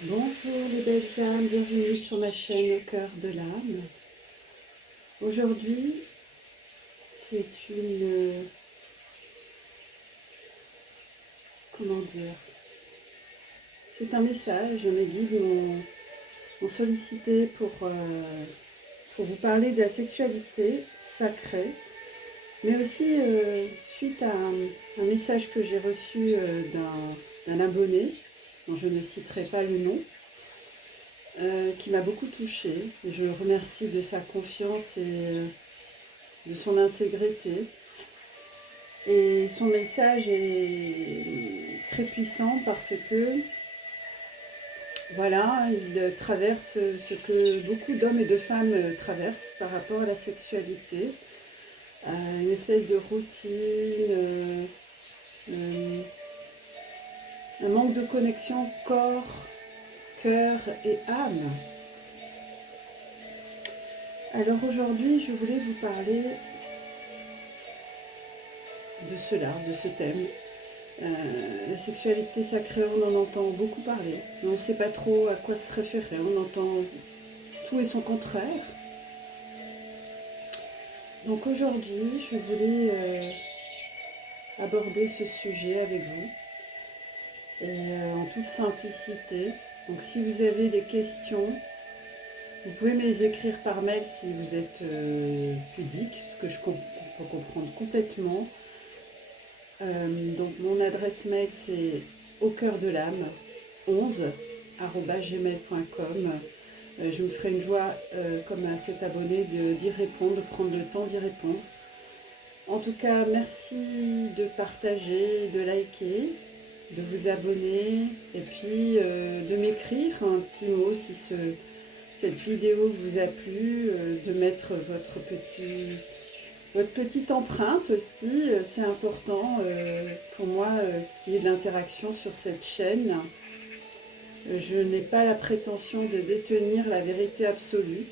Bonjour les belles âmes, bienvenue sur ma chaîne Au cœur de l'âme. Aujourd'hui, c'est comment dire, c'est un message. Mes guides m'ont sollicité pour vous parler de la sexualité sacrée, mais aussi suite à un message que j'ai reçu d'un abonné, dont je ne citerai pas le nom, qui m'a beaucoup touchée. Et je le remercie de sa confiance et de son intégrité. Et son message est très puissant parce que, voilà, il traverse ce que beaucoup d'hommes et de femmes traversent par rapport à la sexualité. Une espèce de routine, euh, un manque de connexion corps, cœur et âme. Alors aujourd'hui, je voulais vous parler de cela, de ce thème. La sexualité sacrée, on en entend beaucoup parler, mais on ne sait pas trop à quoi se référer. On entend tout et son contraire. Donc aujourd'hui, je voulais aborder ce sujet avec vous, en toute simplicité. Donc si vous avez des questions, vous pouvez me les écrire par mail si vous êtes pudique, ce que je peux comprendre complètement. Donc mon adresse mail c'est au cœur de l'âme 11@gmail.com. Je me ferai une joie, comme à cet abonné, d'y répondre, de prendre le temps d'y répondre. En tout cas, merci de partager, de liker, de vous abonner et puis de m'écrire un petit mot si cette vidéo vous a plu, de mettre votre petite empreinte aussi. C'est important pour moi qu'il y ait de l'interaction sur cette chaîne. Je n'ai pas la prétention de détenir la vérité absolue,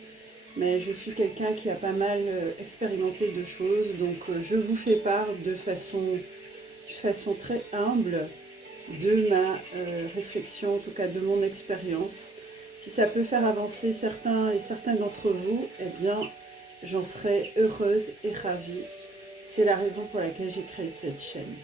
mais je suis quelqu'un qui a pas mal expérimenté de choses, donc je vous fais part de façon très humble de ma réflexion, en tout cas de mon expérience. Si ça peut faire avancer certains et certaines d'entre vous, eh bien j'en serais heureuse et ravie. C'est la raison pour laquelle j'ai créé cette chaîne.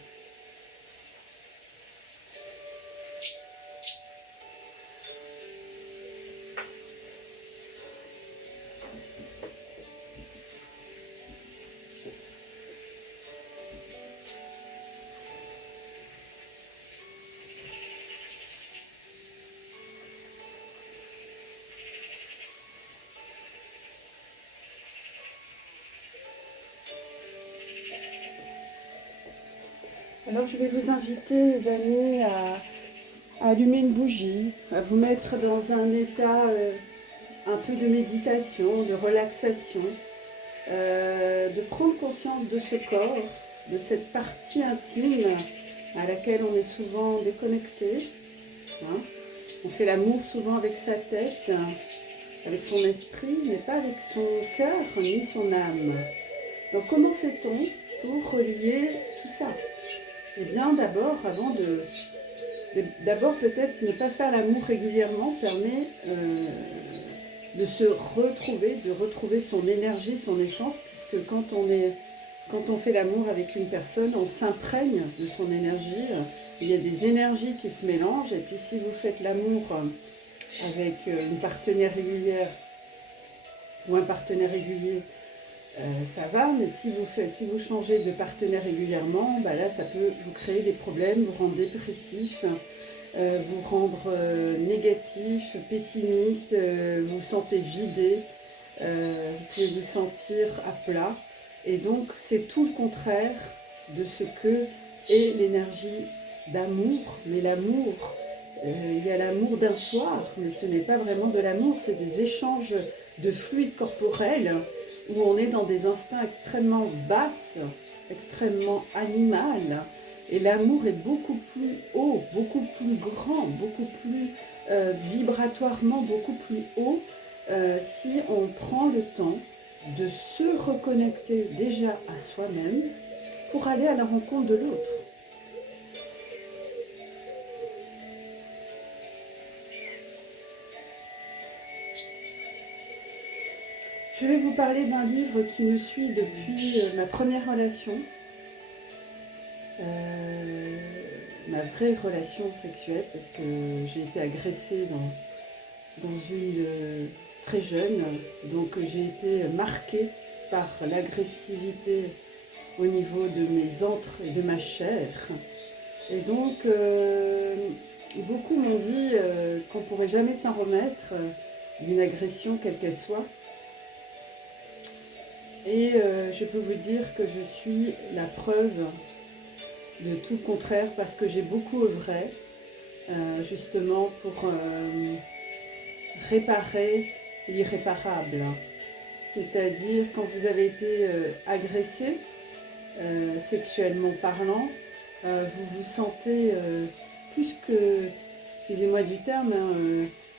Alors je vais vous inviter, les amis, à allumer une bougie, à vous mettre dans un état un peu de méditation, de relaxation, de prendre conscience de ce corps, de cette partie intime à laquelle on est souvent déconnecté. Hein. On fait l'amour souvent avec sa tête, avec son esprit, mais pas avec son cœur ni son âme. Donc comment fait-on pour relier tout ça? Eh bien d'abord, d'abord peut-être ne pas faire l'amour régulièrement permet de se retrouver, de retrouver son énergie, son essence, puisque quand on fait l'amour avec une personne, on s'imprègne de son énergie. Il y a des énergies qui se mélangent, et puis si vous faites l'amour avec une partenaire régulière ou un partenaire régulier, ça va, mais si vous changez de partenaire régulièrement, bah là ça peut vous créer des problèmes, vous rendre dépressif, vous rendre négatif, pessimiste, vous vous sentez vidé, vous pouvez vous sentir à plat. Et donc c'est tout le contraire de ce que est l'énergie d'amour. Mais l'amour, il y a l'amour d'un soir, mais ce n'est pas vraiment de l'amour, c'est des échanges de fluides corporels où on est dans des instincts extrêmement basses, extrêmement animales. Et l'amour est beaucoup plus haut, beaucoup plus grand, beaucoup plus vibratoirement, beaucoup plus haut si on prend le temps de se reconnecter déjà à soi-même pour aller à la rencontre de l'autre. Je vais vous parler d'un livre qui me suit depuis ma première relation, ma vraie relation sexuelle, parce que j'ai été agressée dans une très jeune, donc j'ai été marquée par l'agressivité au niveau de mes antres et de ma chair. Et donc, beaucoup m'ont dit qu'on ne pourrait jamais s'en remettre d'une agression quelle qu'elle soit. Et je peux vous dire que je suis la preuve de tout le contraire parce que j'ai beaucoup œuvré justement pour réparer l'irréparable. C'est-à-dire quand vous avez été agressé, sexuellement parlant, vous vous sentez plus que, excusez-moi du terme,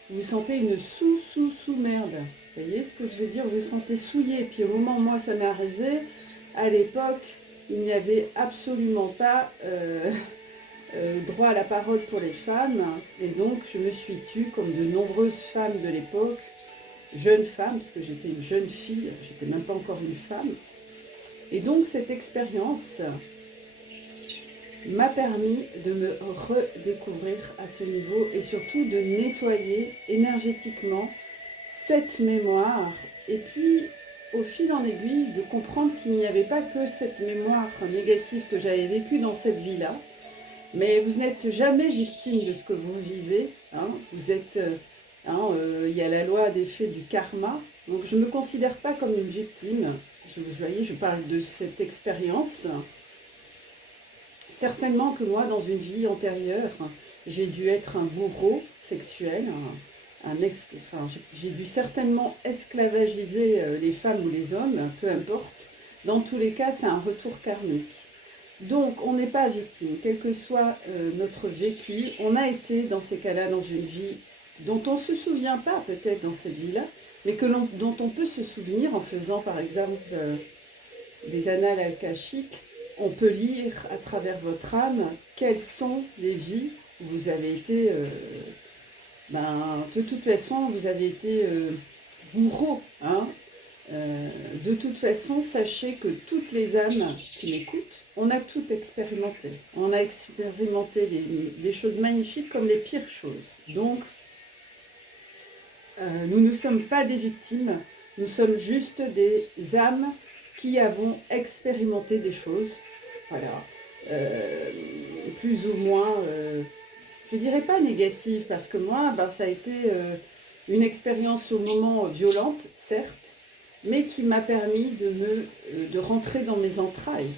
vous sentez une sous-merde. Vous voyez ce que je veux dire? Vous vous sentez souillé. Et puis au moment où moi ça m'est arrivé, à l'époque, il n'y avait absolument pas droit à la parole pour les femmes. Et donc je me suis tue comme de nombreuses femmes de l'époque, jeunes femmes, parce que j'étais une jeune fille, j'étais même pas encore une femme. Et donc cette expérience m'a permis de me redécouvrir à ce niveau et surtout de nettoyer énergétiquement cette mémoire. Et puis, au fil en aiguille, de comprendre qu'il n'y avait pas que cette mémoire négative que j'avais vécue dans cette vie-là, mais vous n'êtes jamais victime de ce que vous vivez. Hein. Vous êtes, il y a la loi d'effet du karma. Donc je ne me considère pas comme une victime. Vous voyez, je parle de cette expérience. Certainement que moi, dans une vie antérieure, j'ai dû être un bourreau sexuel. J'ai dû certainement esclavagiser les femmes ou les hommes, peu importe. Dans tous les cas, c'est un retour karmique. Donc, on n'est pas victime, quel que soit notre vécu. On a été dans ces cas-là dans une vie dont on ne se souvient pas peut-être dans cette vie-là, mais dont on peut se souvenir en faisant par exemple des annales akashiques. On peut lire à travers votre âme quelles sont les vies où vous avez été, de toute façon, vous avez été bourreau. Hein. De toute façon, sachez que toutes les âmes qui m'écoutent, on a tout expérimenté. On a expérimenté des choses magnifiques comme les pires choses. Donc, nous ne sommes pas des victimes, nous sommes juste des âmes qui avons expérimenté des choses, voilà, plus ou moins, je ne dirais pas négatives, parce que moi, ça a été une expérience au moment violente, certes, mais qui m'a permis de rentrer dans mes entrailles,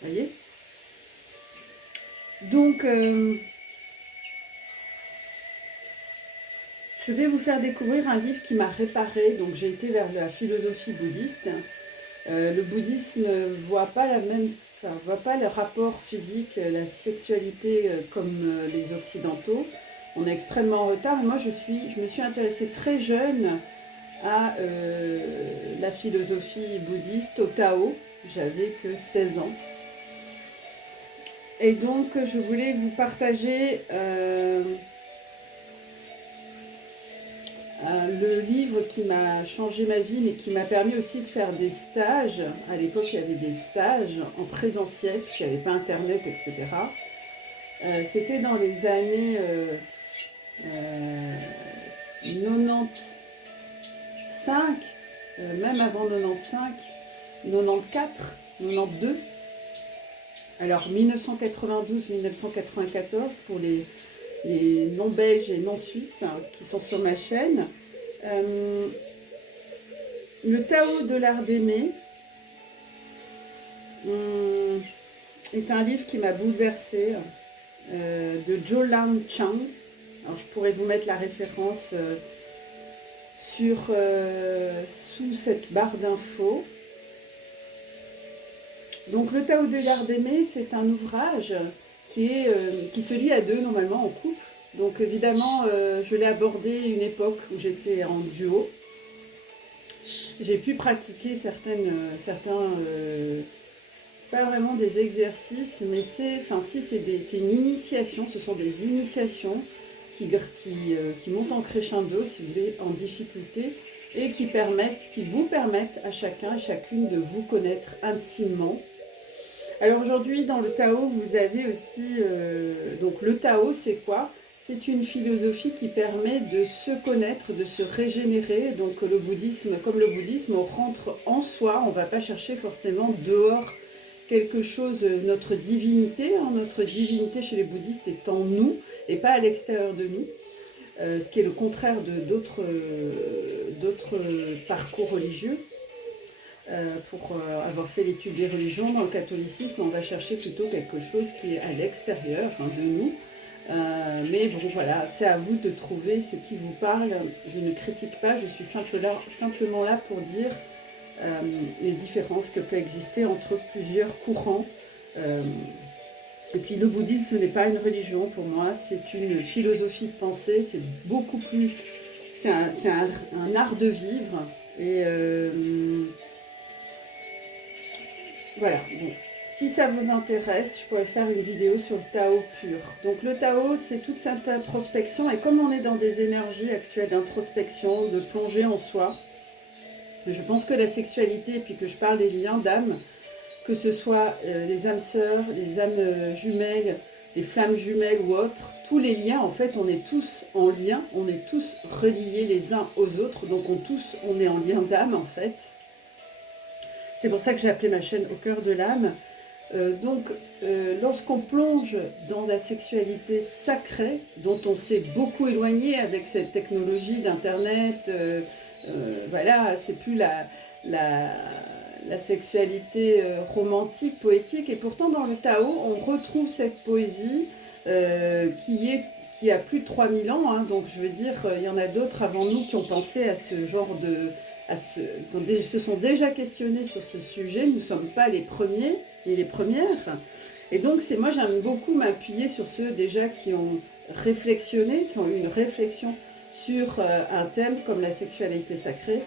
vous voyez. Donc, je vais vous faire découvrir un livre qui m'a réparé. Donc j'ai été vers la philosophie bouddhiste. Le bouddhisme ne voit pas voit pas le rapport physique, la sexualité comme les occidentaux. On est extrêmement en retard. Moi, je me suis intéressée très jeune à la philosophie bouddhiste, au Tao. J'avais que 16 ans. Et donc, je voulais vous partager le livre qui m'a changé ma vie, mais qui m'a permis aussi de faire des stages. À l'époque, il y avait des stages en présentiel, puisqu'il n'y avait pas Internet, etc. C'était dans les années 95, même avant 95, 94, 92. Alors 1992-1994 pour les non-belges et non-suisses qui sont sur ma chaîne. Le Tao de l'art d'aimer est un livre qui m'a bouleversée, de Zhou Lan Chang. Alors, je pourrais vous mettre la référence sous cette barre d'infos. Donc le Tao de l'art d'aimer, c'est un ouvrage qui se lit à deux normalement en couple. Donc évidemment, je l'ai abordé à une époque où j'étais en duo. J'ai pu pratiquer certains, pas vraiment des exercices, mais c'est une initiation, ce sont des initiations qui montent en crescendo, si vous voulez, en difficulté. et qui vous permettent à chacun et chacune de vous connaître intimement. Alors aujourd'hui, dans le Tao, vous avez aussi... donc le Tao, c'est quoi? C'est une philosophie qui permet de se connaître, de se régénérer. Donc le bouddhisme, comme le bouddhisme, on rentre en soi, on ne va pas chercher forcément dehors quelque chose, notre divinité. Hein, notre divinité chez les bouddhistes est en nous et pas à l'extérieur de nous. Ce qui est le contraire de d'autres parcours religieux. Pour avoir fait l'étude des religions, dans le catholicisme, on va chercher plutôt quelque chose qui est à l'extérieur de nous. Mais bon, voilà, c'est à vous de trouver ce qui vous parle. Je ne critique pas, je suis simplement là pour dire les différences que peut exister entre plusieurs courants. Et puis le bouddhisme, ce n'est pas une religion pour moi, c'est une philosophie de pensée, c'est beaucoup plus... C'est un art de vivre. Et voilà, bon. Si ça vous intéresse, je pourrais faire une vidéo sur le Tao pur. Donc le Tao, c'est toute cette introspection. Et comme on est dans des énergies actuelles d'introspection, de plonger en soi, je pense que la sexualité, et puis que je parle des liens d'âme, que ce soit les âmes sœurs, les âmes jumelles, les flammes jumelles ou autres, tous les liens, en fait, on est tous en lien, on est tous reliés les uns aux autres, donc on est en lien d'âme, en fait. C'est pour ça que j'ai appelé ma chaîne Au cœur de l'âme. Lorsqu'on plonge dans la sexualité sacrée, dont on s'est beaucoup éloigné avec cette technologie d'Internet, voilà, c'est plus la sexualité romantique, poétique, et pourtant dans le Tao, on retrouve cette poésie qui a plus de 3000 ans, hein, donc je veux dire, il y en a d'autres avant nous qui ont pensé à ce genre de... Qui se sont déjà questionnés sur ce sujet, nous ne sommes pas les premiers et les premières. Et donc, moi, j'aime beaucoup m'appuyer sur ceux déjà qui ont réflexionné, qui ont eu une réflexion sur un thème comme la sexualité sacrée,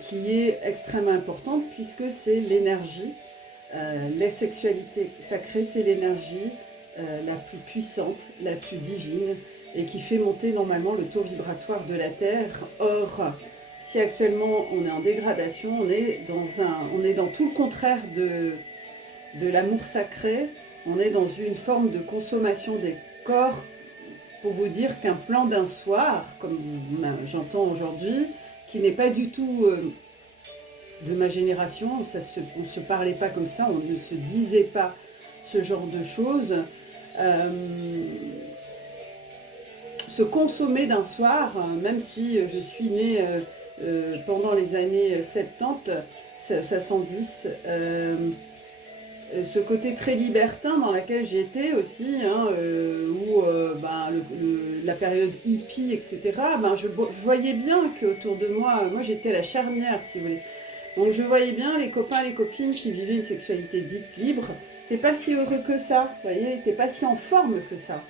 qui est extrêmement importante puisque c'est l'énergie. La sexualité sacrée, c'est l'énergie la plus puissante, la plus divine, et qui fait monter normalement le taux vibratoire de la Terre. Or, si actuellement on est en dégradation, on est dans tout le contraire de l'amour sacré, on est dans une forme de consommation des corps, pour vous dire qu'un plan d'un soir, comme j'entends aujourd'hui, qui n'est pas du tout de ma génération, on ne se parlait pas comme ça, on ne se disait pas ce genre de choses. Se consommer d'un soir, même si je suis née pendant les années 70, 70, ce côté très libertin dans lequel j'étais aussi, hein, où la période hippie, etc., je voyais bien qu'autour de moi j'étais à la charnière, si vous voulez. Donc je voyais bien les copains, les copines qui vivaient une sexualité dite libre. T'es pas si heureux que ça, vous voyez, t'es pas si en forme que ça.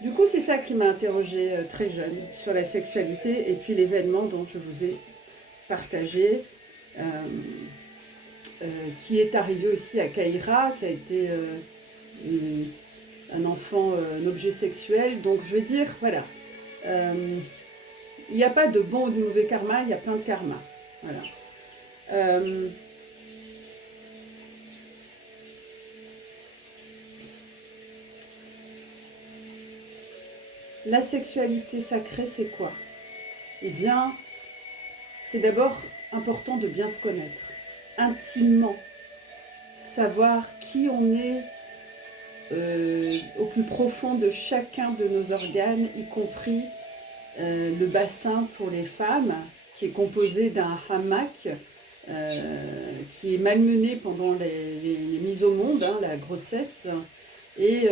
Du coup, c'est ça qui m'a interrogée très jeune sur la sexualité et puis l'événement dont je vous ai partagé, qui est arrivé aussi à Kaira, qui a été un enfant, un objet sexuel. Donc je veux dire, voilà, il n'y a pas de bon ou de mauvais karma, il y a plein de karma. Voilà. La sexualité sacrée, c'est quoi? Eh bien, c'est d'abord important de bien se connaître, intimement, savoir qui on est au plus profond de chacun de nos organes, y compris le bassin pour les femmes, qui est composé d'un hamac, qui est malmené pendant les mises au monde, hein, la grossesse. Et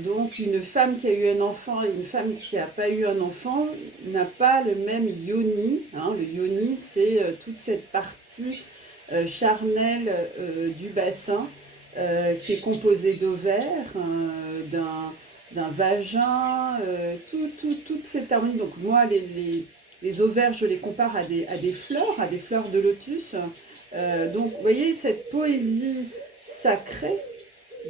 donc une femme qui a eu un enfant et une femme qui n'a pas eu un enfant n'a pas le même yoni. Hein. Le yoni, c'est toute cette partie charnelle du bassin qui est composée d'ovaires, d'un vagin, toute cette harmonie. Donc moi, les ovaires, je les compare à des fleurs de lotus. Donc vous voyez, cette poésie sacrée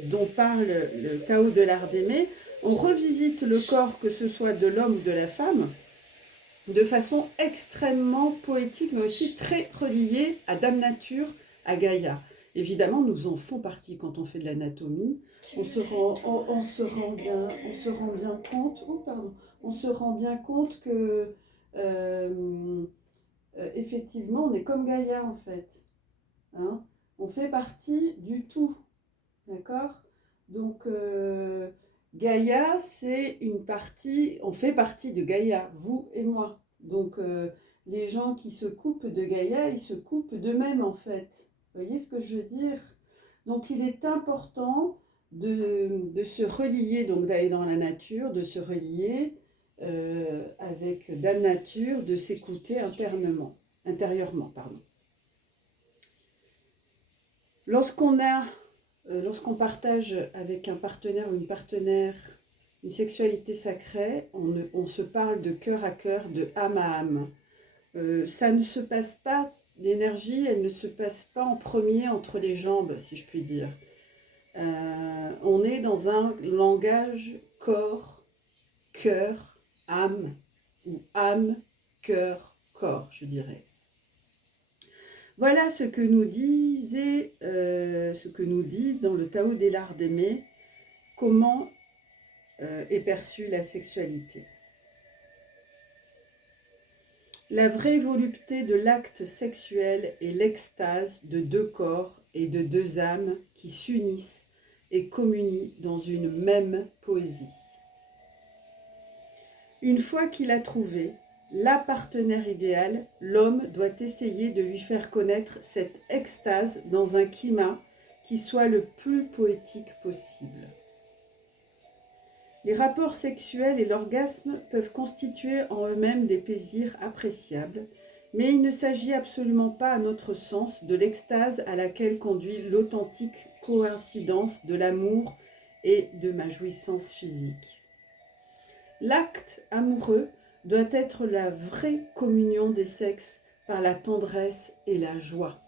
dont parle le Tao de l'art d'aimer, on revisite le corps, que ce soit de l'homme ou de la femme, de façon extrêmement poétique, mais aussi très reliée à Dame Nature, à Gaïa. Évidemment, nous en font partie quand on fait de l'anatomie. On se rend bien compte, on se rend bien compte que effectivement, on est comme Gaïa en fait. Hein, on fait partie du tout, d'accord? Donc Gaïa, c'est une partie, on fait partie de Gaïa, vous et moi. Donc les gens qui se coupent de Gaïa, ils se coupent d'eux-mêmes en fait. Vous voyez ce que je veux dire? Donc il est important de se relier, donc d'aller dans la nature, de se relier avec Dame Nature, de s'écouter intérieurement, pardon. Lorsqu'on partage avec un partenaire ou une partenaire une sexualité sacrée, on se parle de cœur à cœur, de âme à âme. Ça ne se passe pas, l'énergie, elle ne se passe pas en premier entre les jambes, si je puis dire. On est dans un langage corps, cœur, âme, ou âme, cœur, corps, je dirais. Voilà ce que nous dit dans le Tao de l'art d'aimer, comment est perçue la sexualité. La vraie volupté de l'acte sexuel est l'extase de deux corps et de deux âmes qui s'unissent et communient dans une même poésie. Une fois qu'il a trouvé la partenaire idéale, l'homme doit essayer de lui faire connaître cette extase dans un climat qui soit le plus poétique possible. Les rapports sexuels et l'orgasme peuvent constituer en eux-mêmes des plaisirs appréciables, mais il ne s'agit absolument pas, à notre sens, de l'extase à laquelle conduit l'authentique coïncidence de l'amour et de ma jouissance physique. L'acte amoureux doit être la vraie communion des sexes par la tendresse et la joie.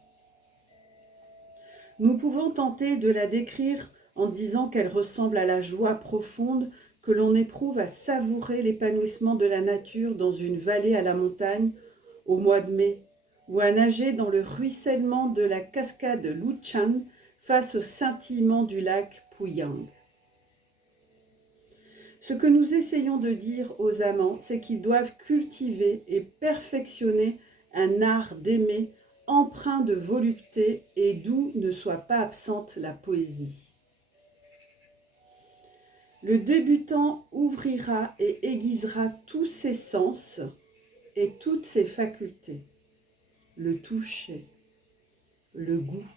Nous pouvons tenter de la décrire en disant qu'elle ressemble à la joie profonde que l'on éprouve à savourer l'épanouissement de la nature dans une vallée à la montagne au mois de mai, ou à nager dans le ruissellement de la cascade Luchan face au scintillement du lac Puyang. Ce que nous essayons de dire aux amants, c'est qu'ils doivent cultiver et perfectionner un art d'aimer empreint de volupté et d'où ne soit pas absente la poésie. Le débutant ouvrira et aiguisera tous ses sens et toutes ses facultés. Le toucher, le goût,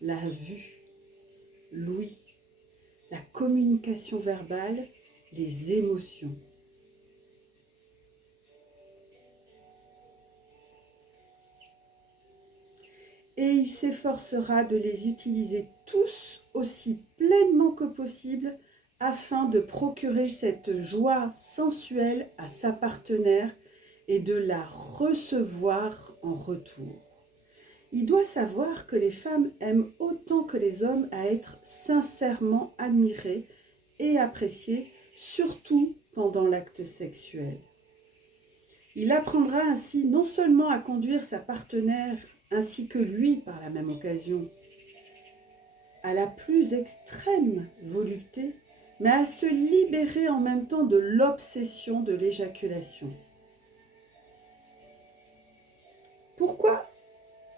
la vue, l'ouïe, la communication verbale, les émotions. Et il s'efforcera de les utiliser tous aussi pleinement que possible afin de procurer cette joie sensuelle à sa partenaire et de la recevoir en retour. Il doit savoir que les femmes aiment autant que les hommes à être sincèrement admirées et appréciées, surtout pendant l'acte sexuel. Il apprendra ainsi non seulement à conduire sa partenaire ainsi que lui par la même occasion, à la plus extrême volupté, mais à se libérer en même temps de l'obsession de l'éjaculation. Pourquoi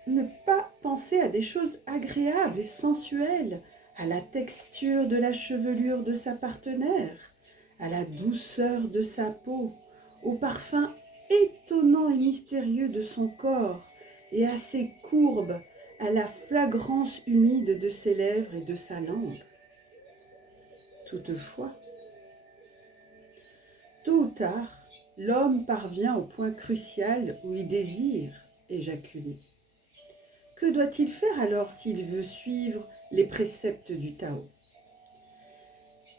ne pas penser à des choses agréables et sensuelles, à la texture de la chevelure de sa partenaire, à la douceur de sa peau, au parfum étonnant et mystérieux de son corps et à ses courbes, à la flagrance humide de ses lèvres et de sa langue. Toutefois, tôt ou tard, l'homme parvient au point crucial où il désire éjaculer. Que doit-il faire alors s'il veut suivre les préceptes du Tao?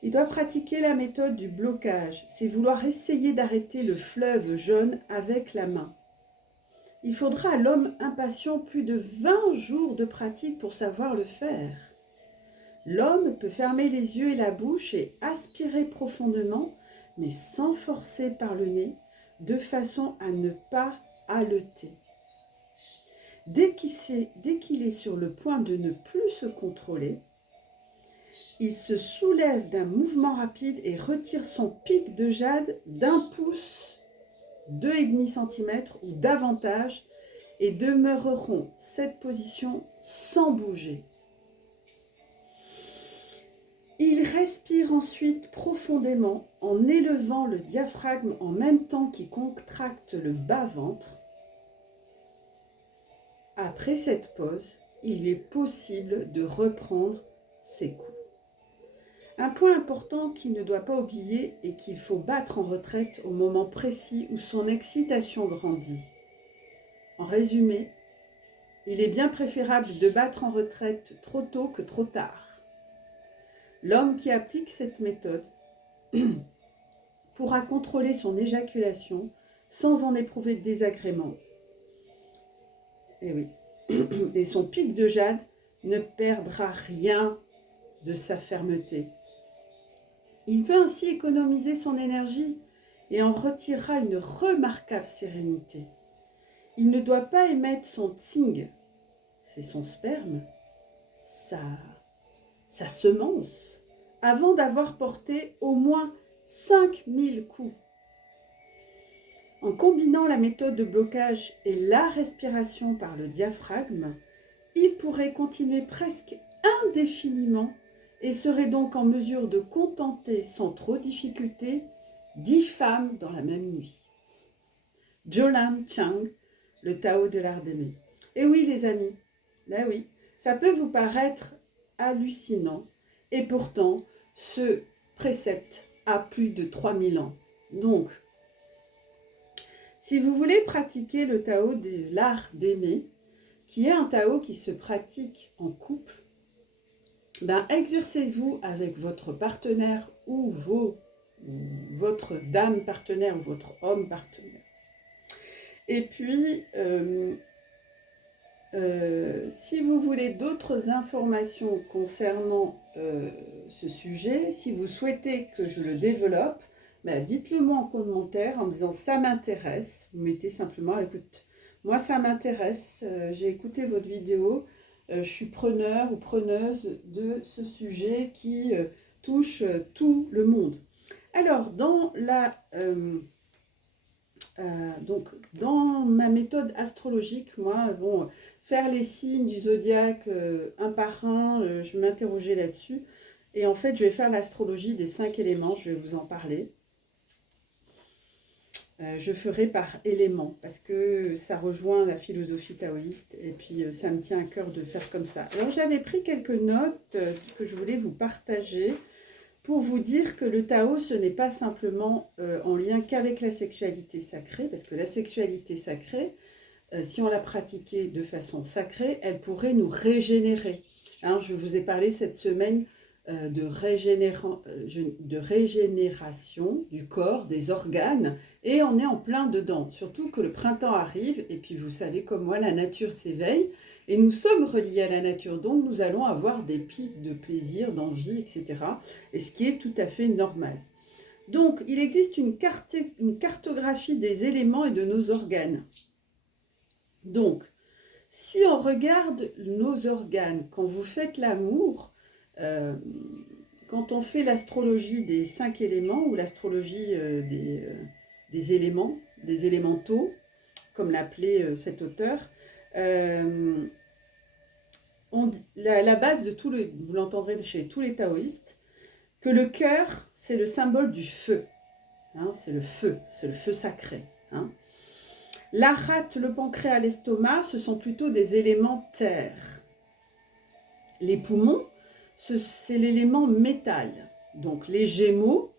Il doit pratiquer la méthode du blocage, c'est vouloir essayer d'arrêter le fleuve jaune avec la main. Il faudra à l'homme impatient plus de 20 jours de pratique pour savoir le faire. L'homme peut fermer les yeux et la bouche et aspirer profondément, mais sans forcer par le nez, de façon à ne pas haleter. Dès qu'il est sur le point de ne plus se contrôler, il se soulève d'un mouvement rapide et retire son pic de jade d'1 pouce, 2,5 cm ou davantage, et demeureront cette position sans bouger. Il respire ensuite profondément en élevant le diaphragme en même temps qu'il contracte le bas-ventre. Après cette pause, il lui est possible de reprendre ses coups. Un point important qu'il ne doit pas oublier est qu'il faut battre en retraite au moment précis où son excitation grandit. En résumé, il est bien préférable de battre en retraite trop tôt que trop tard. L'homme qui applique cette méthode pourra contrôler son éjaculation sans en éprouver de désagrément. Et oui. Et son pic de jade ne perdra rien de sa fermeté. Il peut ainsi économiser son énergie et en retirera une remarquable sérénité. Il ne doit pas émettre son tsing, c'est son sperme, sa semence, avant d'avoir porté au moins 5000 coups. En combinant la méthode de blocage et la respiration par le diaphragme, il pourrait continuer presque indéfiniment et serait donc en mesure de contenter sans trop difficulté 10 femmes dans la même nuit. Jolam Chang, le Tao de l'art d'aimer. Et oui les amis, ben oui, ça peut vous paraître hallucinant et pourtant ce précepte a plus de 3000 ans. Donc, si vous voulez pratiquer le Tao de l'art d'aimer, qui est un Tao qui se pratique en couple, ben exercez-vous avec votre partenaire ou votre dame partenaire ou votre homme partenaire. Et puis, si vous voulez d'autres informations concernant ce sujet, si vous souhaitez que je le développe, ben dites-le moi en commentaire en me disant ça m'intéresse. Vous mettez simplement écoute, moi ça m'intéresse, j'ai écouté votre vidéo, je suis preneur ou preneuse de ce sujet qui touche tout le monde. Alors dans dans ma méthode astrologique, moi, bon, faire les signes du zodiaque un par un, je m'interrogeais là-dessus. Et en fait, je vais faire l'astrologie des 5 éléments, je vais vous en parler. Je ferai par élément, parce que ça rejoint la philosophie taoïste, et puis ça me tient à cœur de faire comme ça. Alors j'avais pris quelques notes que je voulais vous partager, pour vous dire que le Tao, ce n'est pas simplement en lien qu'avec la sexualité sacrée, parce que la sexualité sacrée, si on la pratiquait de façon sacrée, elle pourrait nous régénérer. Hein, je vous ai parlé cette semaine de régénération du corps, des organes, et on est en plein dedans. Surtout que le printemps arrive, et puis vous savez comme moi, la nature s'éveille, et nous sommes reliés à la nature, donc nous allons avoir des pics de plaisir, d'envie, etc. Et ce qui est tout à fait normal. Donc, il existe une cartographie des éléments et de nos organes. Donc, si on regarde nos organes, quand vous faites l'amour, quand on fait l'astrologie des 5 éléments ou l'astrologie des éléments, des élémentaux, comme l'appelait cet auteur, la base de tout vous l'entendrez chez tous les taoïstes, que le cœur, c'est le symbole du feu. Hein, c'est le feu sacré. Hein. La rate, le pancréas, l'estomac, ce sont plutôt des éléments terre. Les poumons, c'est l'élément métal. Donc les Gémeaux,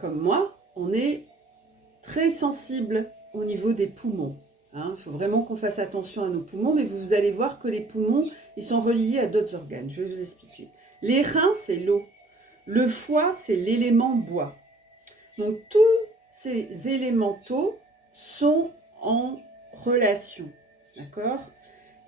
comme moi, on est très sensible au niveau des poumons. Il faut vraiment qu'on fasse attention à nos poumons, mais vous allez voir que les poumons, ils sont reliés à d'autres organes. Je vais vous expliquer. Les reins, c'est l'eau. Le foie, c'est l'élément bois. Donc tous ces élémentaux sont en relation. D'accord ?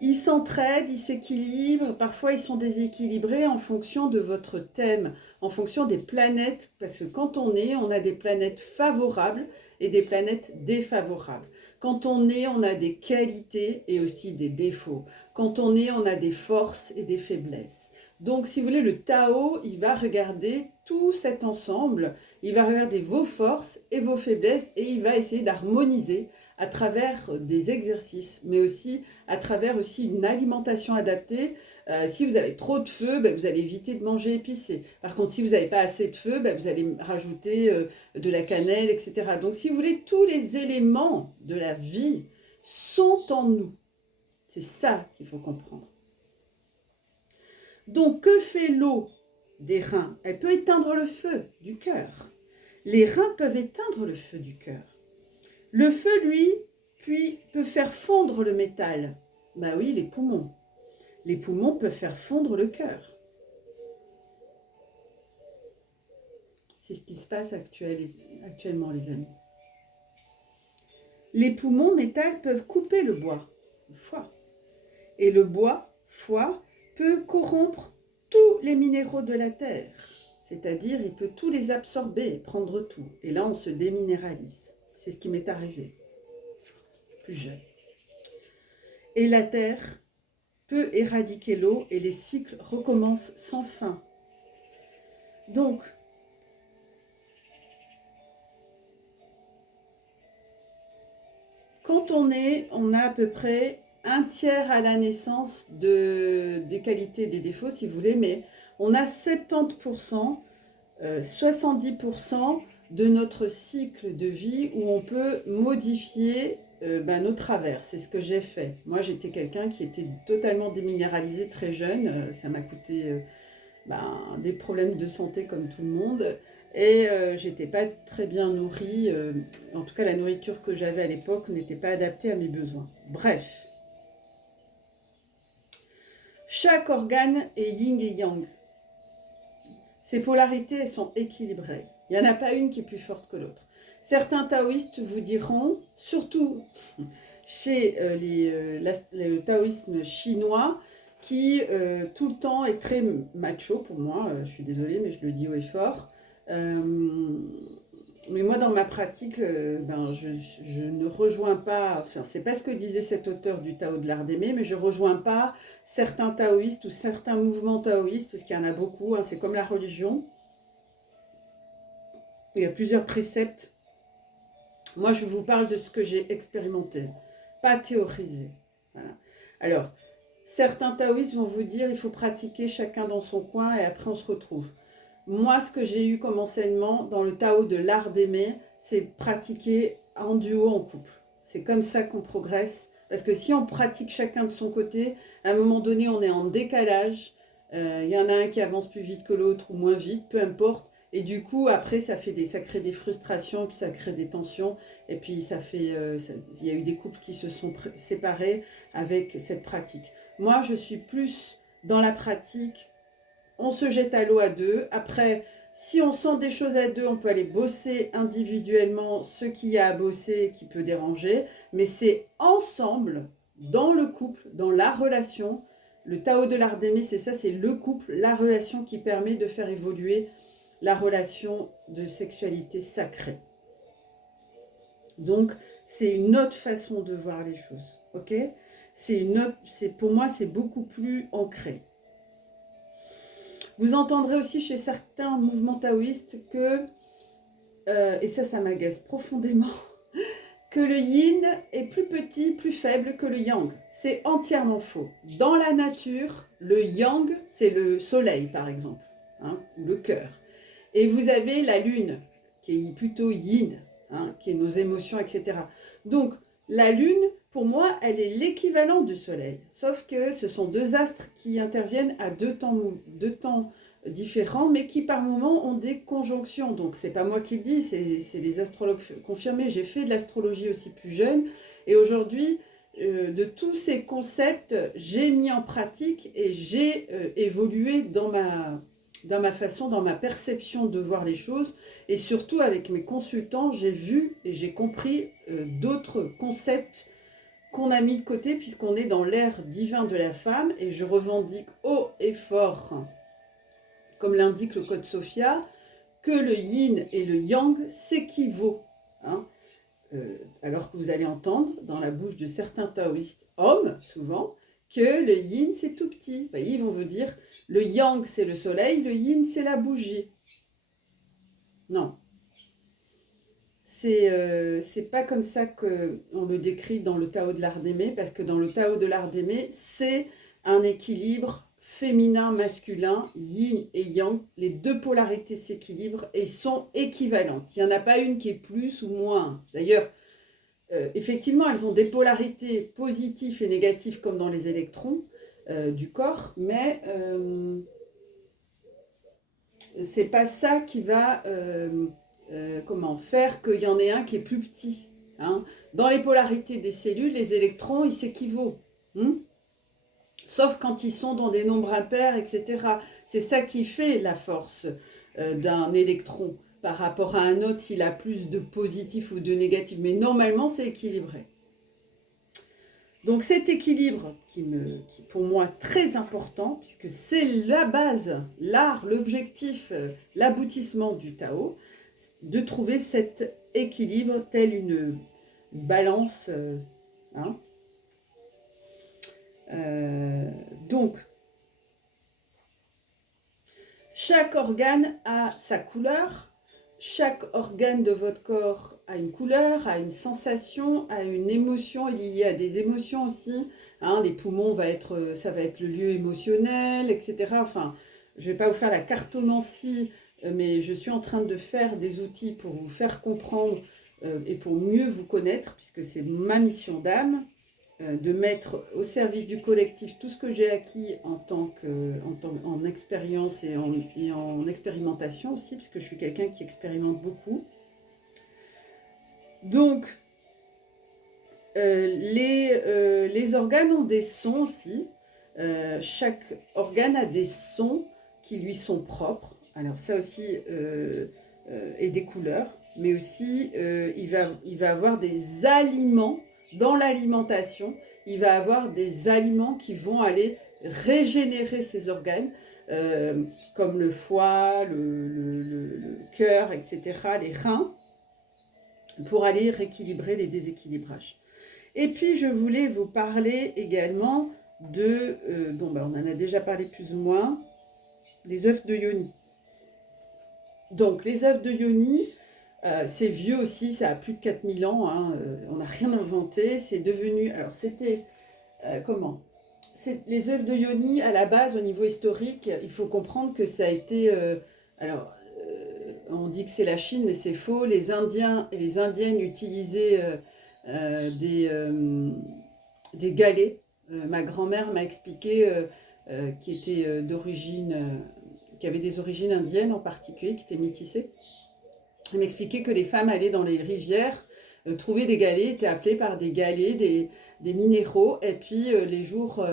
Ils s'entraident, ils s'équilibrent, parfois ils sont déséquilibrés en fonction de votre thème, en fonction des planètes, parce que quand on a des planètes favorables et des planètes défavorables. Quand on est, on a des qualités et aussi des défauts. Quand on est, on a des forces et des faiblesses. Donc, si vous voulez, le Tao, il va regarder tout cet ensemble, il va regarder vos forces et vos faiblesses et il va essayer d'harmoniser à travers des exercices, mais aussi à travers aussi une alimentation adaptée. Si vous avez trop de feu, ben, vous allez éviter de manger épicé. Par contre, si vous n'avez pas assez de feu, ben, vous allez rajouter de la cannelle, etc. Donc, si vous voulez, tous les éléments de la vie sont en nous. C'est ça qu'il faut comprendre. Donc, que fait l'eau des reins? Elle peut éteindre le feu du cœur. Les reins peuvent éteindre le feu du cœur. Le feu, lui, puis peut faire fondre le métal. Ben oui, les poumons. Les poumons peuvent faire fondre le cœur. C'est ce qui se passe actuellement, les amis. Les poumons métal peuvent couper le bois, le foie. Et le bois, foie, peut corrompre tous les minéraux de la terre. C'est-à-dire, il peut tous les absorber, prendre tout. Et là, on se déminéralise. C'est ce qui m'est arrivé, plus jeune. Et la terre peut éradiquer l'eau et les cycles recommencent sans fin. Donc, quand on a à peu près un tiers à la naissance des qualités et des défauts, si vous voulez, mais on a 70%, 70% de notre cycle de vie où on peut modifier nos travers. C'est ce que j'ai fait. Moi, j'étais quelqu'un qui était totalement déminéralisé très jeune. Ça m'a coûté des problèmes de santé comme tout le monde. Et j'étais pas très bien nourrie. En tout cas, la nourriture que j'avais à l'époque n'était pas adaptée à mes besoins. Bref. Chaque organe est yin et yang. Ces polarités, elles sont équilibrées. Il n'y en a pas une qui est plus forte que l'autre. Certains taoïstes vous diront, surtout chez le taoïsme chinois, qui tout le temps est très macho pour moi, je suis désolée, mais je le dis haut et fort. Mais moi, dans ma pratique, je ne rejoins pas, enfin, c'est pas ce que disait cet auteur du Tao de l'art d'aimer, mais je ne rejoins pas certains taoïstes ou certains mouvements taoïstes, parce qu'il y en a beaucoup, hein, c'est comme la religion. Il y a plusieurs préceptes. Moi, je vous parle de ce que j'ai expérimenté, pas théorisé. Voilà. Alors, certains taoïstes vont vous dire il faut pratiquer chacun dans son coin et après on se retrouve. Moi, ce que j'ai eu comme enseignement dans le Tao de l'art d'aimer, c'est de pratiquer en duo, en couple. C'est comme ça qu'on progresse. Parce que si on pratique chacun de son côté, à un moment donné, on est en décalage. Il y en a un qui avance plus vite que l'autre ou moins vite, peu importe. Et du coup, après, ça crée des frustrations, puis ça crée des tensions. Et puis, il y a eu des couples qui se sont séparés avec cette pratique. Moi, je suis plus dans la pratique. On se jette à l'eau à deux. Après, si on sent des choses à deux, on peut aller bosser individuellement ce qu'il y a à bosser qui peut déranger. Mais c'est ensemble, dans le couple, dans la relation. Le Tao de l'art d'aimer, c'est ça, c'est le couple, la relation qui permet de faire évoluer la relation de sexualité sacrée. Donc, c'est une autre façon de voir les choses. Ok ? Pour moi, c'est beaucoup plus ancré. Vous entendrez aussi chez certains mouvements taoïstes que, et ça m'agace profondément, que le yin est plus petit, plus faible que le yang. C'est entièrement faux. Dans la nature, le yang, c'est le soleil, par exemple, hein, ou le cœur. Et vous avez la lune, qui est plutôt yin, hein, qui est nos émotions, etc. Donc, la lune, pour moi, elle est l'équivalent du soleil. Sauf que ce sont deux astres qui interviennent à deux temps différents, mais qui par moments ont des conjonctions. Donc, c'est pas moi qui le dis, c'est les astrologues confirmés. J'ai fait de l'astrologie aussi plus jeune. Et aujourd'hui, de tous ces concepts, j'ai mis en pratique et j'ai évolué dans ma façon, dans ma perception de voir les choses. Et surtout, avec mes consultants, j'ai vu et j'ai compris d'autres concepts qu'on a mis de côté puisqu'on est dans l'ère divin de la femme, et je revendique haut et fort, comme l'indique le Code Sophia, que le yin et le yang s'équivaut. Hein. Alors que vous allez entendre dans la bouche de certains taoïstes, hommes souvent, que le yin c'est tout petit. Vous voyez, ils vont vous dire le yang c'est le soleil, le yin c'est la bougie. Non. C'est pas comme ça qu'on le décrit dans le Tao de l'art d'aimer, parce que dans le Tao de l'art d'aimer, c'est un équilibre féminin-masculin, yin et yang. Les deux polarités s'équilibrent et sont équivalentes. Il n'y en a pas une qui est plus ou moins. D'ailleurs, effectivement, elles ont des polarités positives et négatives comme dans les électrons du corps, mais c'est pas ça qui va comment faire qu'il y en ait un qui est plus petit. Hein. Dans les polarités des cellules, les électrons, ils s'équivaut. Sauf quand ils sont dans des nombres impairs, etc. C'est ça qui fait la force d'un électron par rapport à un autre, s'il a plus de positif ou de négatif. Mais normalement, c'est équilibré. Donc cet équilibre qui est pour moi très important, puisque c'est la base, l'art, l'objectif, l'aboutissement du Tao, de trouver cet équilibre tel une balance. Hein. Donc, chaque organe a sa couleur, chaque organe de votre corps a une couleur, a une sensation, a une émotion, il y a des émotions aussi. Hein, les poumons, ça va être le lieu émotionnel, etc. Enfin, je ne vais pas vous faire la cartomancie, mais je suis en train de faire des outils pour vous faire comprendre et pour mieux vous connaître, puisque c'est ma mission d'âme. De mettre au service du collectif tout ce que j'ai acquis en expérience et en expérimentation aussi, parce que je suis quelqu'un qui expérimente beaucoup. Donc, les organes ont des sons aussi. Chaque organe a des sons qui lui sont propres. Alors ça aussi, et des couleurs, mais aussi il va avoir des aliments. Dans l'alimentation, il va avoir des aliments qui vont aller régénérer ces organes, comme le foie, le cœur, etc., les reins, pour aller rééquilibrer les déséquilibrages. Et puis, je voulais vous parler également de, on en a déjà parlé plus ou moins, des œufs de yoni. Donc, les œufs de yoni, c'est vieux aussi, ça a plus de 4000 ans, hein, on n'a rien inventé, c'est devenu... Alors c'était... les œufs de yoni, à la base, au niveau historique, il faut comprendre que ça a été... on dit que c'est la Chine, mais c'est faux. Les Indiens et les Indiennes utilisaient des galets. Ma grand-mère m'a expliqué qui avait des origines indiennes en particulier, qui étaient métissées. Elle m'expliquait que les femmes allaient dans les rivières trouver des galets, étaient appelées par des galets, des minéraux, et puis les jours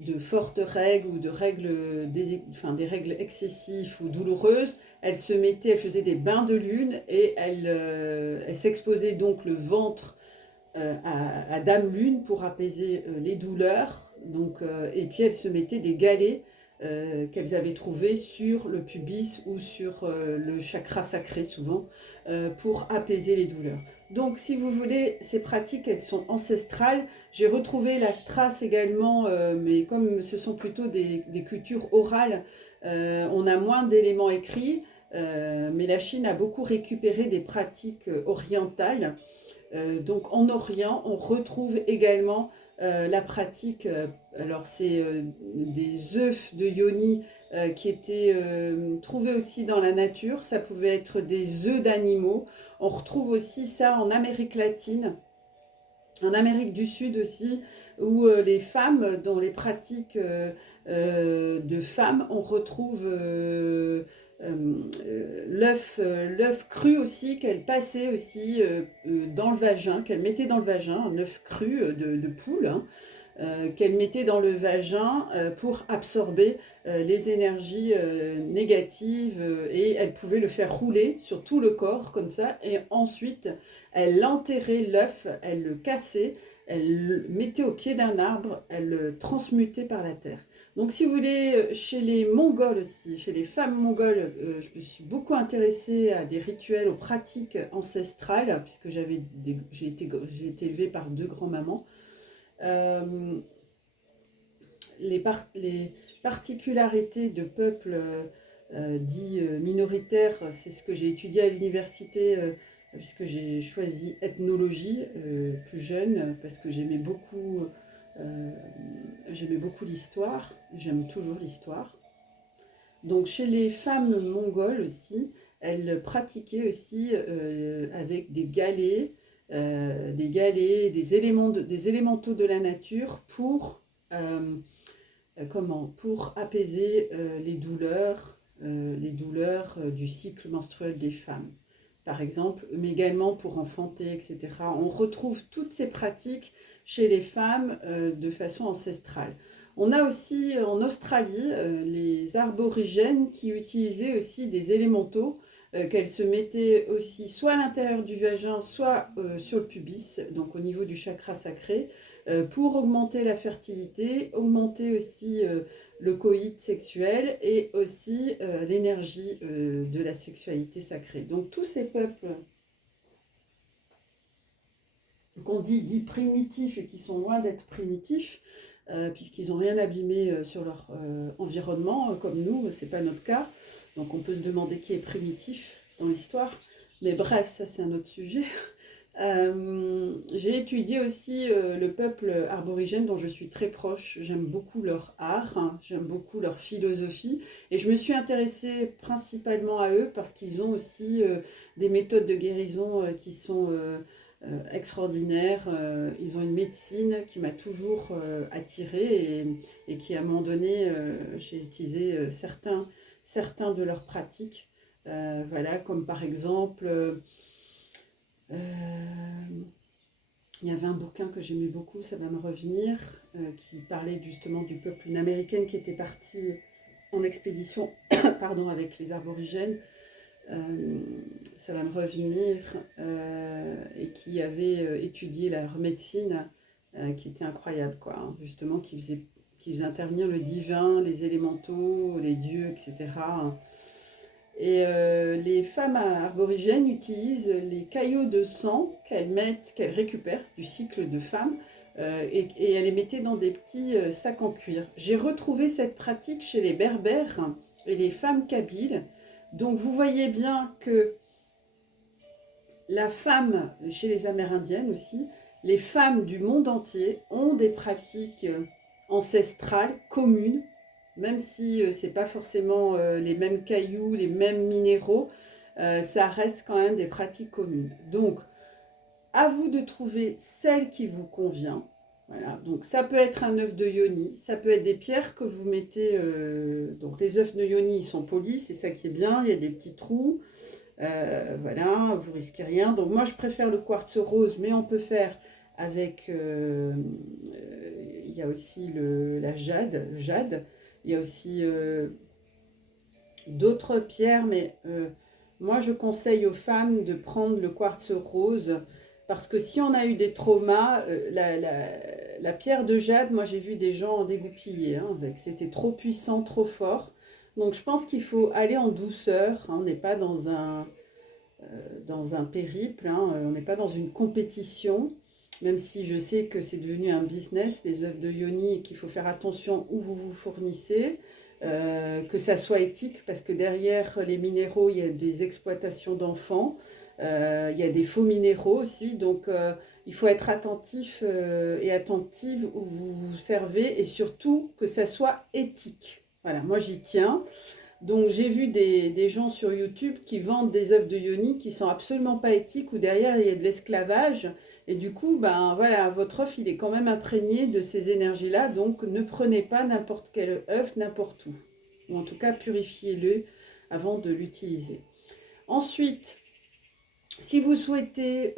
de fortes règles ou de règles, des règles excessives ou douloureuses, elle faisait des bains de lune et elle s'exposait donc le ventre à Dame Lune pour apaiser les douleurs. Donc, et puis elle se mettait des galets qu'elles avaient trouvés sur le pubis ou sur le chakra sacré souvent pour apaiser les douleurs. Donc si vous voulez, ces pratiques, elles sont ancestrales. J'ai retrouvé la trace également, mais comme ce sont plutôt des cultures orales, on a moins d'éléments écrits, mais la Chine a beaucoup récupéré des pratiques orientales. Donc en Orient, on retrouve également la pratique, alors c'est des œufs de yoni qui étaient trouvés aussi dans la nature. Ça pouvait être des œufs d'animaux. On retrouve aussi ça en Amérique latine, en Amérique du Sud aussi, où les femmes, dans les pratiques de femmes, on retrouve l'œuf cru aussi, qu'elle passait aussi dans le vagin, qu'elle mettait dans le vagin, un œuf cru de poule, hein, qu'elle mettait dans le vagin pour absorber les énergies négatives, et elle pouvait le faire rouler sur tout le corps comme ça, et ensuite elle enterrait l'œuf, elle le cassait, elle le mettait au pied d'un arbre, elle le transmutait par la terre. Donc si vous voulez, chez les Mongols aussi, chez les femmes mongoles, je me suis beaucoup intéressée à des rituels, aux pratiques ancestrales, puisque j'ai été élevée par deux grands-mamans. Euh, les particularités de peuples dits minoritaires, c'est ce que j'ai étudié à l'université, puisque j'ai choisi ethnologie plus jeune, parce que euh, j'aimais beaucoup l'histoire, j'aime toujours l'histoire. Donc chez les femmes mongoles aussi, elles pratiquaient aussi avec des des élémentaux de la nature euh, pour apaiser les douleurs du cycle menstruel des femmes, par exemple, mais également pour enfanter, etc. On retrouve toutes ces pratiques chez les femmes de façon ancestrale. On a aussi en Australie les aborigènes qui utilisaient aussi des élémentaux qu'elles se mettaient aussi soit à l'intérieur du vagin, soit sur le pubis, donc au niveau du chakra sacré, pour augmenter la fertilité, augmenter aussi le coït sexuel et aussi l'énergie de la sexualité sacrée. Donc tous ces peuples qu'on dit primitifs et qui sont loin d'être primitifs, puisqu'ils n'ont rien abîmé sur leur environnement, comme nous, c'est pas notre cas. Donc on peut se demander qui est primitif dans l'histoire. Mais bref, ça c'est un autre sujet. J'ai étudié aussi le peuple aborigène dont je suis très proche. J'aime beaucoup leur art, hein, j'aime beaucoup leur philosophie. Et je me suis intéressée principalement à eux parce qu'ils ont aussi des méthodes de guérison qui sont extraordinaires. Ils ont une médecine qui m'a toujours attirée et qui, à un moment donné, j'ai utilisé certains de leurs pratiques. Voilà, comme par exemple... il y avait un bouquin que j'aimais beaucoup, ça va me revenir, qui parlait justement du peuple, une américaine qui était partie en expédition pardon, avec les aborigènes, ça va me revenir, et qui avait étudié leur médecine, qui était incroyable, quoi, hein, justement, qui faisait intervenir le divin, les élémentaux, les dieux, etc. Et les femmes aborigènes utilisent les caillots de sang qu'elles récupèrent du cycle de femmes, et elles les mettaient dans des petits sacs en cuir. J'ai retrouvé cette pratique chez les berbères et les femmes kabyles. Donc vous voyez bien que la femme, chez les amérindiennes aussi, les femmes du monde entier ont des pratiques ancestrales communes, même si ce n'est pas forcément les mêmes cailloux, les mêmes minéraux, ça reste quand même des pratiques communes. Donc, à vous de trouver celle qui vous convient. Voilà, donc ça peut être un œuf de yoni, ça peut être des pierres que vous mettez. Donc les œufs de yoni, ils sont polis, c'est ça qui est bien, il y a des petits trous. Voilà, vous risquez rien. Donc moi je préfère le quartz rose, mais on peut faire avec. Il y a aussi la jade. Il y a aussi d'autres pierres, mais moi je conseille aux femmes de prendre le quartz rose parce que si on a eu des traumas, la pierre de jade, moi j'ai vu des gens en dégoupiller avec. C'était trop puissant, trop fort. Donc je pense qu'il faut aller en douceur. Hein, on n'est pas dans un périple, hein, on n'est pas dans une compétition, même si je sais que c'est devenu un business, les œuvres de yoni, et qu'il faut faire attention où vous vous fournissez, que ça soit éthique, parce que derrière les minéraux, il y a des exploitations d'enfants, il y a des faux minéraux aussi, donc il faut être attentif et attentive où vous vous servez, et surtout que ça soit éthique. Voilà, moi j'y tiens. Donc j'ai vu des gens sur YouTube qui vendent des œufs de yoni qui sont absolument pas éthiques, où derrière il y a de l'esclavage. Et du coup, ben voilà, votre œuf il est quand même imprégné de ces énergies-là. Donc ne prenez pas n'importe quel œuf n'importe où. Ou en tout cas purifiez-le avant de l'utiliser. Ensuite, si vous souhaitez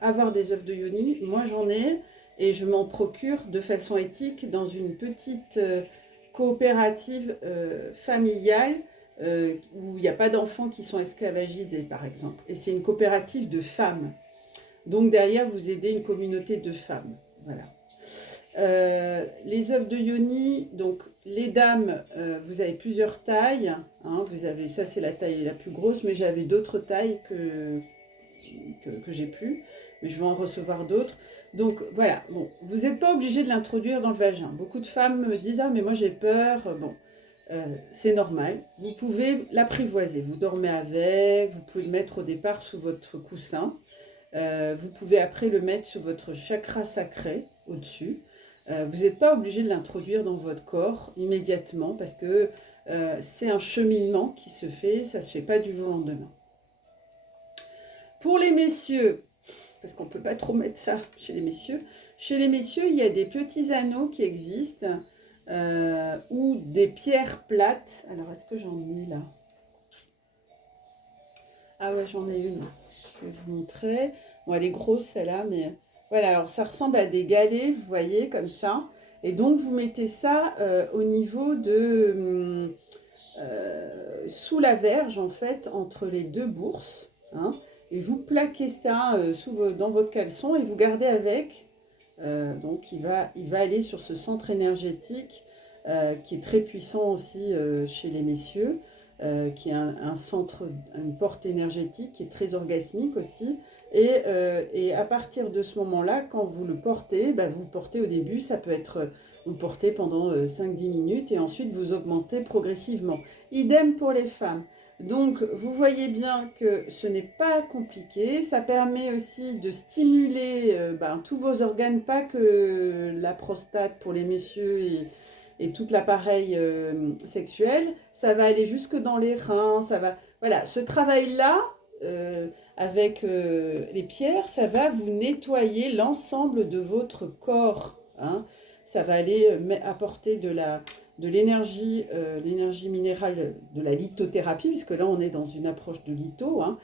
avoir des œufs de yoni, moi j'en ai et je m'en procure de façon éthique dans une petite coopérative familiale où il n'y a pas d'enfants qui sont esclavagisés, par exemple. Et c'est une coopérative de femmes. Donc derrière, vous aidez une communauté de femmes. Voilà. Les œuvres de Yoni, donc les dames, vous avez plusieurs tailles. Hein, vous avez, ça c'est la taille la plus grosse, mais j'avais d'autres tailles que j'ai plus. Mais je vais en recevoir d'autres. Donc voilà, bon, vous n'êtes pas obligé de l'introduire dans le vagin. Beaucoup de femmes me disent « Ah mais moi j'ai peur ». Bon, c'est normal. Vous pouvez l'apprivoiser. Vous dormez avec, vous pouvez le mettre au départ sous votre coussin. Vous pouvez après le mettre sur votre chakra sacré au-dessus. Vous n'êtes pas obligé de l'introduire dans votre corps immédiatement parce que c'est un cheminement qui se fait, ça ne se fait pas du jour au lendemain. Pour les messieurs, parce qu'on ne peut pas trop mettre ça chez les messieurs, il y a des petits anneaux qui existent ou des pierres plates. Alors, est-ce que j'en ai là? Ah ouais, j'en ai une. Je vais vous montrer. Bon, elle est grosse celle-là, mais voilà. Alors, ça ressemble à des galets, vous voyez, comme ça. Et donc, vous mettez ça au niveau de... sous la verge, en fait, entre les deux bourses. Hein, et vous plaquez ça dans votre caleçon et vous gardez avec. Donc, il va aller sur ce centre énergétique qui est très puissant aussi chez les messieurs. Qui est un centre, une porte énergétique qui est très orgasmique aussi. Et à partir de ce moment-là, quand vous le portez, vous le portez au début, ça peut être, vous le portez pendant 5-10 minutes et ensuite vous augmentez progressivement. Idem pour les femmes. Donc vous voyez bien que ce n'est pas compliqué, ça permet aussi de stimuler tous vos organes, pas que la prostate pour les messieurs et tout l'appareil sexuel, ça va aller jusque dans les reins, ça va... Voilà, ce travail-là, avec les pierres, ça va vous nettoyer l'ensemble de votre corps. Hein. Ça va aller apporter de l'énergie, l'énergie minérale de la lithothérapie, puisque là on est dans une approche de litho. Hein.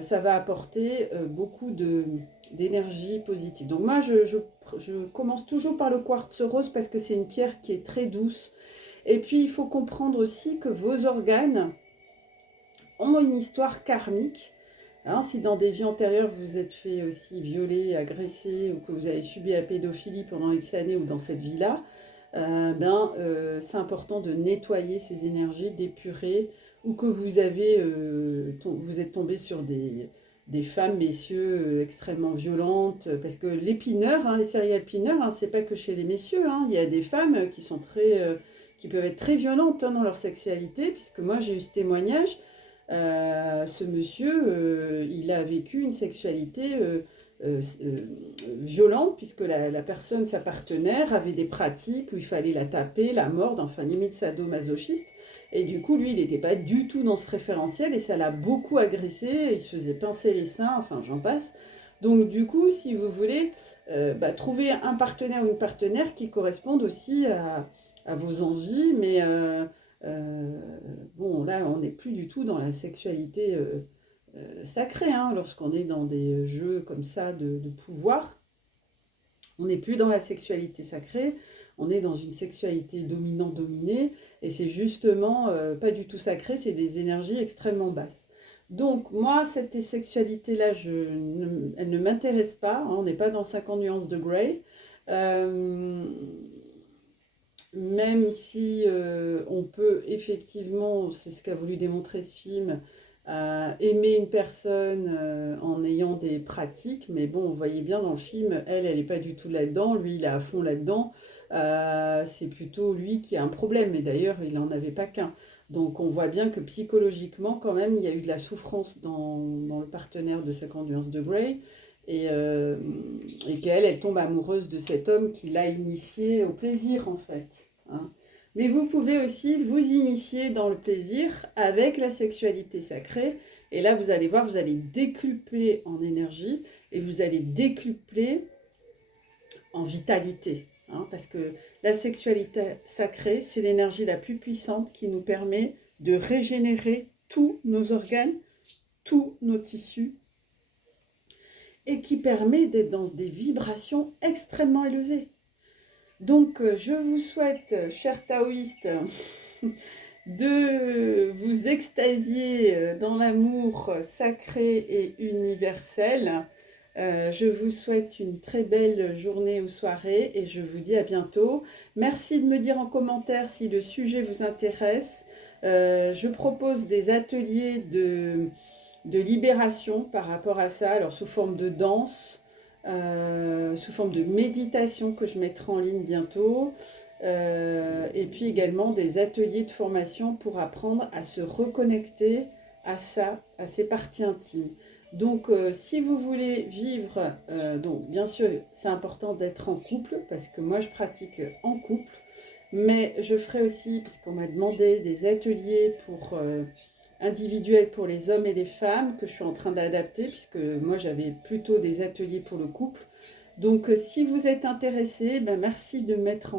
Ça va apporter beaucoup d'énergie positive. Donc moi, je commence toujours par le quartz rose parce que c'est une pierre qui est très douce. Et puis, il faut comprendre aussi que vos organes ont une histoire karmique. Hein, si dans des vies antérieures, vous vous êtes fait aussi violer, agresser, ou que vous avez subi la pédophilie pendant X années ou dans cette vie-là, c'est important de nettoyer ces énergies, d'épurer, ou que vous êtes tombé sur des femmes, messieurs, extrêmement violentes, parce que les pineurs, hein, les serial pineurs, hein, c'est pas que chez les messieurs, hein, il y a des femmes qui sont qui peuvent être très violentes dans leur sexualité, puisque moi j'ai eu ce témoignage, ce monsieur, il a vécu une sexualité violente, puisque la personne, sa partenaire, avait des pratiques où il fallait la taper, la mordre, enfin limite sadomasochiste. Et du coup, lui, il n'était pas du tout dans ce référentiel et ça l'a beaucoup agressé. Il se faisait pincer les seins, enfin j'en passe. Donc du coup, si vous voulez, trouver un partenaire ou une partenaire qui corresponde aussi à vos envies, mais bon, là, on n'est plus du tout dans la sexualité sacrée, hein, lorsqu'on est dans des jeux comme ça de pouvoir. On n'est plus dans la sexualité sacrée, on est dans une sexualité dominant-dominée, et c'est justement pas du tout sacré, c'est des énergies extrêmement basses. Donc moi, cette sexualité-là, elle ne m'intéresse pas, hein, on n'est pas dans 50 nuances de Grey. Même si on peut effectivement, c'est ce qu'a voulu démontrer ce film, aimer une personne en ayant des pratiques, mais bon, vous voyez bien dans le film, elle n'est pas du tout là-dedans, lui, il est à fond là-dedans, c'est plutôt lui qui a un problème, et d'ailleurs, il n'en avait pas qu'un. Donc on voit bien que psychologiquement, quand même, il y a eu de la souffrance dans le partenaire de 50 nuances de Grey, et qu'elle, elle tombe amoureuse de cet homme qui l'a initiée au plaisir, en fait. Hein. Mais vous pouvez aussi vous initier dans le plaisir avec la sexualité sacrée. Et là, vous allez voir, vous allez décupler en énergie et vous allez décupler en vitalité. Hein, parce que la sexualité sacrée, c'est l'énergie la plus puissante qui nous permet de régénérer tous nos organes, tous nos tissus, et qui permet d'être dans des vibrations extrêmement élevées. Donc, je vous souhaite, chers taoïstes, de vous extasier dans l'amour sacré et universel, Je vous souhaite une très belle journée ou soirée et je vous dis à bientôt. Merci de me dire en commentaire si le sujet vous intéresse. Je propose des ateliers de libération par rapport à ça, alors sous forme de danse, sous forme de méditation que je mettrai en ligne bientôt. Et puis également des ateliers de formation pour apprendre à se reconnecter à ça, à ses parties intimes. Donc, si vous voulez vivre, donc bien sûr, c'est important d'être en couple, parce que moi je pratique en couple, mais je ferai aussi, parce qu'on m'a demandé des ateliers pour individuels pour les hommes et les femmes, que je suis en train d'adapter, puisque moi j'avais plutôt des ateliers pour le couple. Donc, si vous êtes intéressé, ben, merci de mettre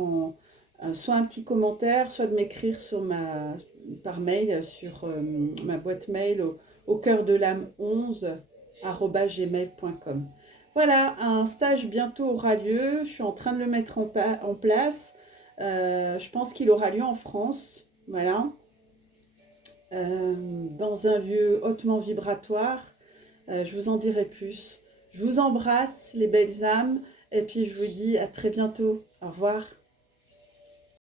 soit un petit commentaire, soit de m'écrire par mail sur ma boîte mail au cœur de l'âme 11 @gmail.com. Voilà, un stage bientôt aura lieu. Je suis en train de le mettre en place. Je pense qu'il aura lieu en France. Voilà. Dans un lieu hautement vibratoire. Je vous en dirai plus. Je vous embrasse, les belles âmes, et puis je vous dis à très bientôt. Au revoir.